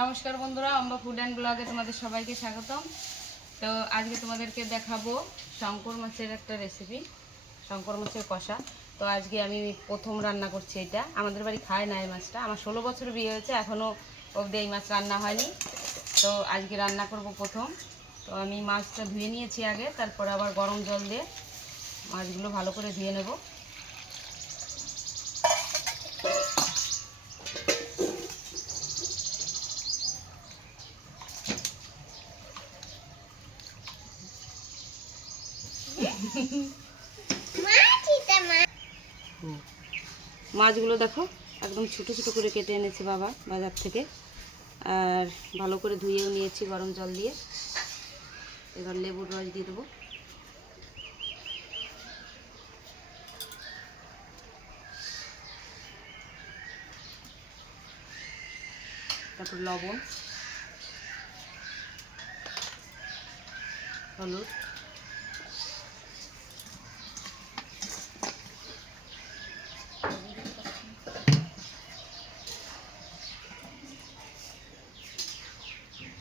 নমস্কার বন্ধুরা, আমরা ফুড অ্যান্ড ব্লগে তোমাদের সবাইকে স্বাগতম। তো আজকে তোমাদেরকে দেখাবো শঙ্কর মাছের একটা রেসিপি, শঙ্কর মাছের কষা। তো আজকে আমি প্রথম রান্না করছি এটা। আমাদের বাড়ি খায় না এই মাছটা। আমার 16 বছর বিয়ে হয়েছে, এখনও অবধি এই মাছ রান্না হয়নি। তো আজকে রান্না করব প্রথম। তো আমি মাছটা ধুয়ে নিয়েছি আগে, তারপর আবার গরম জল দিয়ে মাছগুলো ভালো করে ধুয়ে নেব। মাছগুলো দেখো একদম ছোটো ছোটো করে কেটে এনেছে বাবা বাজার থেকে, আর ভালো করে ধুয়েও নিয়েছি গরম জল দিয়ে। এবার লেবুর রস দিয়ে দেবো, তারপর লবণ, হলুদ,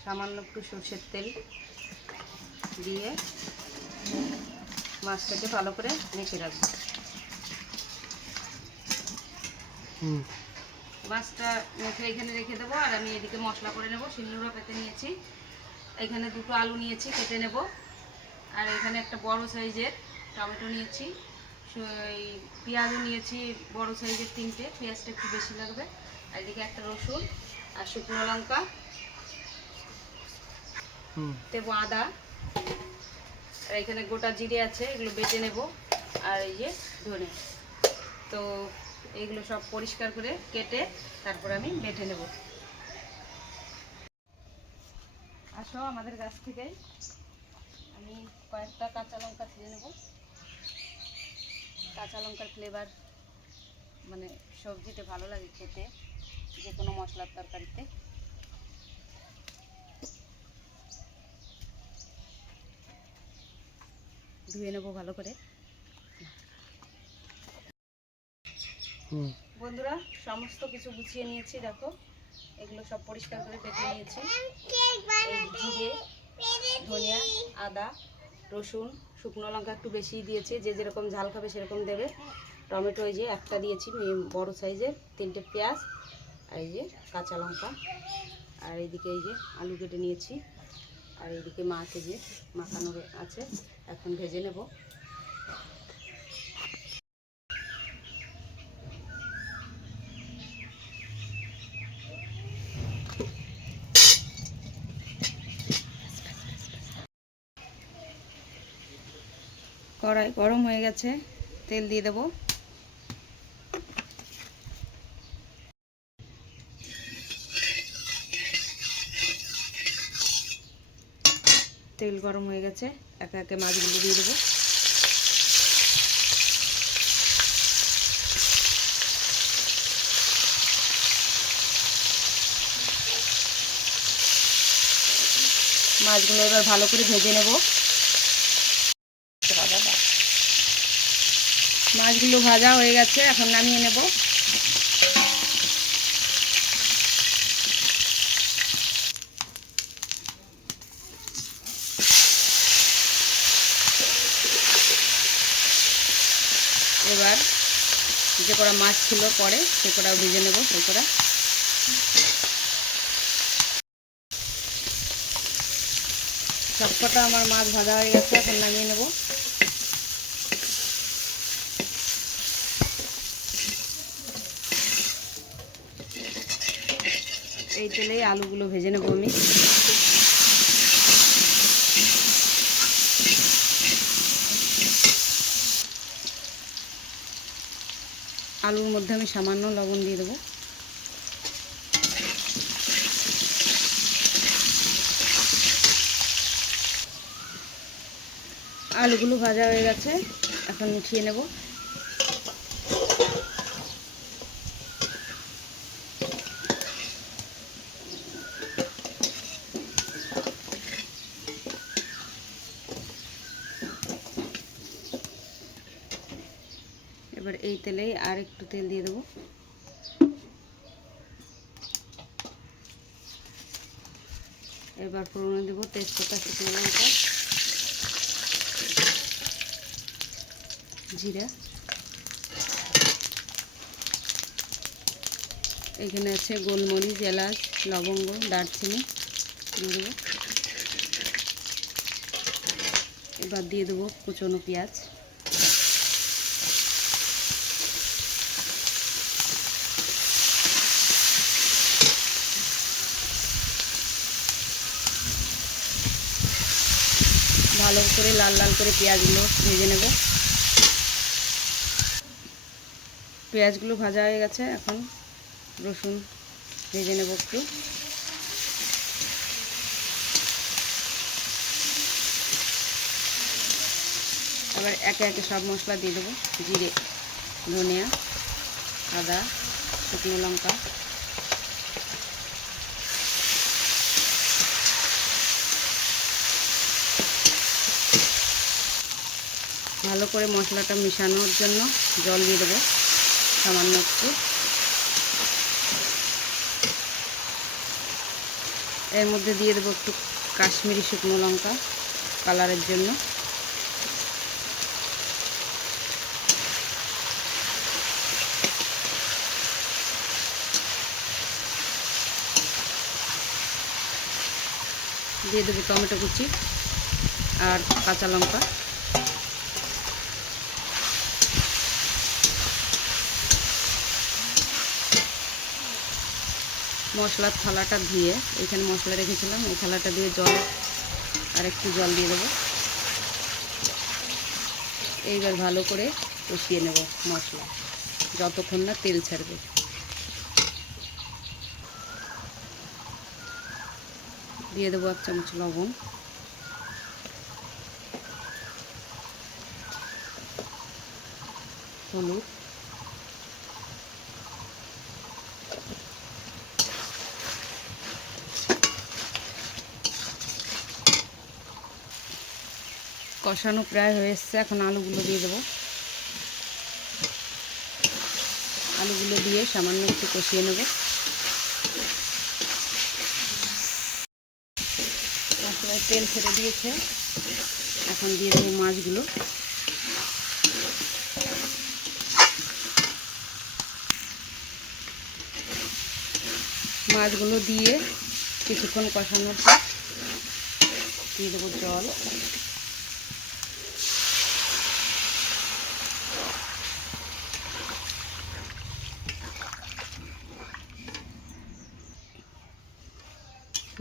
সামান্য একটু সরষের তেল দিয়ে মাছটাকে ভালো করে মেখে রাখবো। মাছটা মেখে এখানে রেখে দেবো, আর আমি এদিকে মশলা করে নেবো। শিলনোড়া পেতে নিয়েছি, এখানে দুটো আলু নিয়েছি, কেটে নেব। আর এখানে একটা বড় সাইজের টমেটো নিয়েছি, পেঁয়াজও নিয়েছি বড় সাইজের 3টে, পেঁয়াজটা একটু বেশি লাগবে। আর এদিকে একটা রসুন আর শুকনো লঙ্কা দেবো, আদা, আর এখানে গোটা জিরে আছে, এগুলো বেটে নেব। আর এই যে ধনে। তো এইগুলো সব পরিষ্কার করে কেটে তারপর আমি বেটে নেব। আসো আমাদের গাছ থেকেই আমি কয়েকটা কাঁচা লঙ্কা ছিঁড়ে নেব। কাঁচা লঙ্কার ফ্লেভার মানে সবজিতে ভালো লাগে খেতে, যে কোনো মশলার তরকারিতে। ধুয়ে নেব ভালো করে। বন্ধুরা, সমস্ত কিছু গুছিয়ে নিয়েছি, দেখো এগুলো সব পরিষ্কার করে কেটে নিয়েছি। জিরে, ধনিয়া, আদা, রসুন, শুকনো লঙ্কা একটু বেশি দিয়েছি, যে যেরকম ঝাল খাবে সেরকম দেবে। টমেটো এই যে একটা দিয়েছি বড় সাইজের, 3টে পেঁয়াজ, আর এই যে কাঁচা লঙ্কা, আর এইদিকে এই যে আলু কেটে নিয়েছি, আর এইদিকে মাছ এই যে মাখানো আছে, এখন ভেজে নেব। কড়াই গরম হয়ে গেছে, তেল দিয়ে দেব। তেল গরম হয়ে গেছে, একে একে মাছগুলো দিয়ে দেবো। মাছগুলো এবার ভালো করে ভেজে নেব। মাছগুলো ভাজা হয়ে গেছে, এখন নামিয়ে নেব। এবার যে কটা মাছ ছিল পরে সে কটাও ভেজে নেব। সেই কটা সবকটা আমার মাছ ভাজা হয়ে গেছে, এখন নামিয়ে নেব। এই তেলেই আলুগুলো ভেজে নেব আমি। আলুর মধ্যে আমি সামান্য লবণ দিয়ে দেবো। আলুগুলো ভাজা হয়ে গেছে, এখন উঠিয়ে নেব। এবার এই তেলেই আর একটু তেল দিয়ে দেবো। এবার ফোড়নে দেব তেজপাতা, শুকনো লঙ্কা, জিরা। এখানে আছে গোলমরিচ, এলাচ, লবঙ্গ, দারচিনি দিয়ে দেবো। এবার দিয়ে দেবো কুচনো পেঁয়াজ। ভালো করে লাল লাল করে পেঁয়াজগুলো ভেজে নেব। পেঁয়াজগুলো ভাজা হয়ে গেছে, এখন রসুন ভেজে নেব একটু। এবার একে একে সব মশলা দিয়ে দেবো। জিরে, ধনিয়া, আদা, শুকনো লঙ্কা, ভালো করে মশলাটা মিশানোর জন্য জল দিয়ে দেবো সামান্য একটু। এর মধ্যে দিয়ে দেবো একটু কাশ্মীরি শুকনো লঙ্কা কালারের জন্য। দিয়ে দেবো টমেটো কুচি আর কাঁচা লঙ্কা। মশলার থালাটা ধুয়ে এখানে মশলা রেখেছিলাম, এই থালাটা দিয়ে জল আর একটু জল দিয়ে দেবো। এইবার ভালো করে কষিয়ে নেব মশলা যতক্ষণ না তেল ছাড়বে। দিয়ে দেবো 1 চামচ লবণ, হলুদ, কষানো প্রায় হয়ে এসছে। এখন আলুগুলো দিয়ে দেবো। আলুগুলো দিয়ে সামান্য একটু কষিয়ে নেব। মশলায় তেল ছেড়ে দিয়েছে, এখন দিয়ে দেবো মাছগুলো। মাছগুলো দিয়ে কিছুক্ষণ কষানোর পর দিয়ে দেবো জল।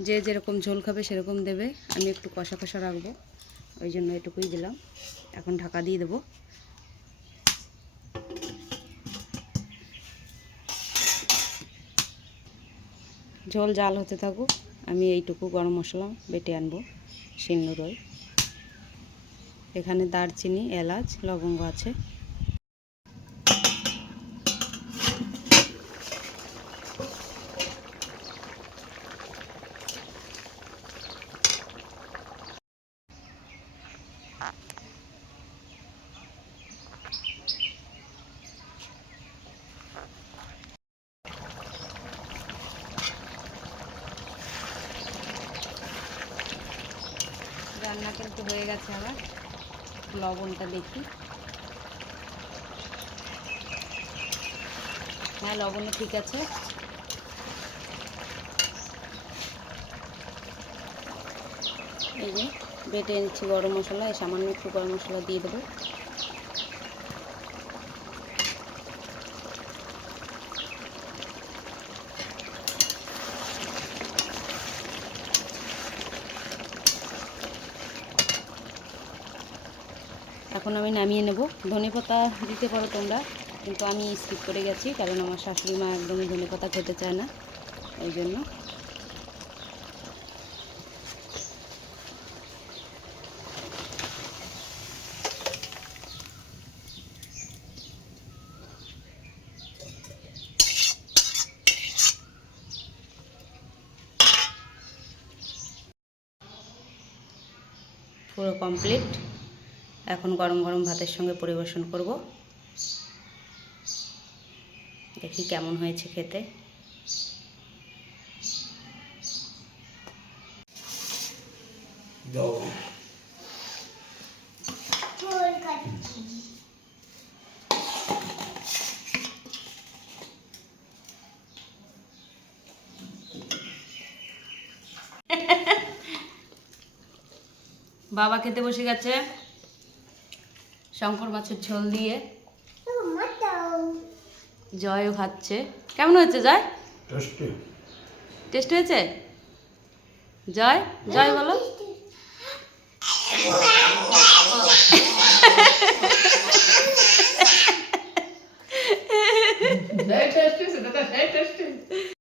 যে যেরকম ঝোল খাবে সেরকম দেবে। আমি একটু কষা কষা রাখবো, ওই জন্য এটুকুই দিলাম। এখন ঢাকা দিয়ে দেবো। ঝোল জাল হতে থাকুক, আমি এইটুকু গরম মশলা বেটে আনবো শিলনোড়ায়। এখানে দারচিনি, এলাচ, লবঙ্গ আছে। রান্না কিন্তু হয়ে গেছে। আমার লবণটা দেখি। হ্যাঁ, লবণও ঠিক আছে। এই যে বেটে এনেছি গরম মশলা, এই সামান্য একটু গরম মশলা দিয়ে দেবো। এখন আমি নামিয়ে নেব। ধনেপাতা দিতে পারো তোমরা, কিন্তু আমি স্কিপ করে গেছি, কারণ আমার শাশুড়ি মা একদমই ধনেপাতা খেতে চায় না, এই জন্য। পুরো কমপ্লিট। এখন গরম গরম ভাতের সঙ্গে পরিবেশন করব। দেখি কেমন হয়েছে খেতে। দাও। বাবা খেতে বসে গেছে শঙ্কর মাছের ঝোল দিয়ে। জয়ও খাচ্ছে। কেমন হয়েছে জয়? টেস্টি। টেস্ট হয়েছে? জয় জয় বলো। Very tasty, so that's very tasty.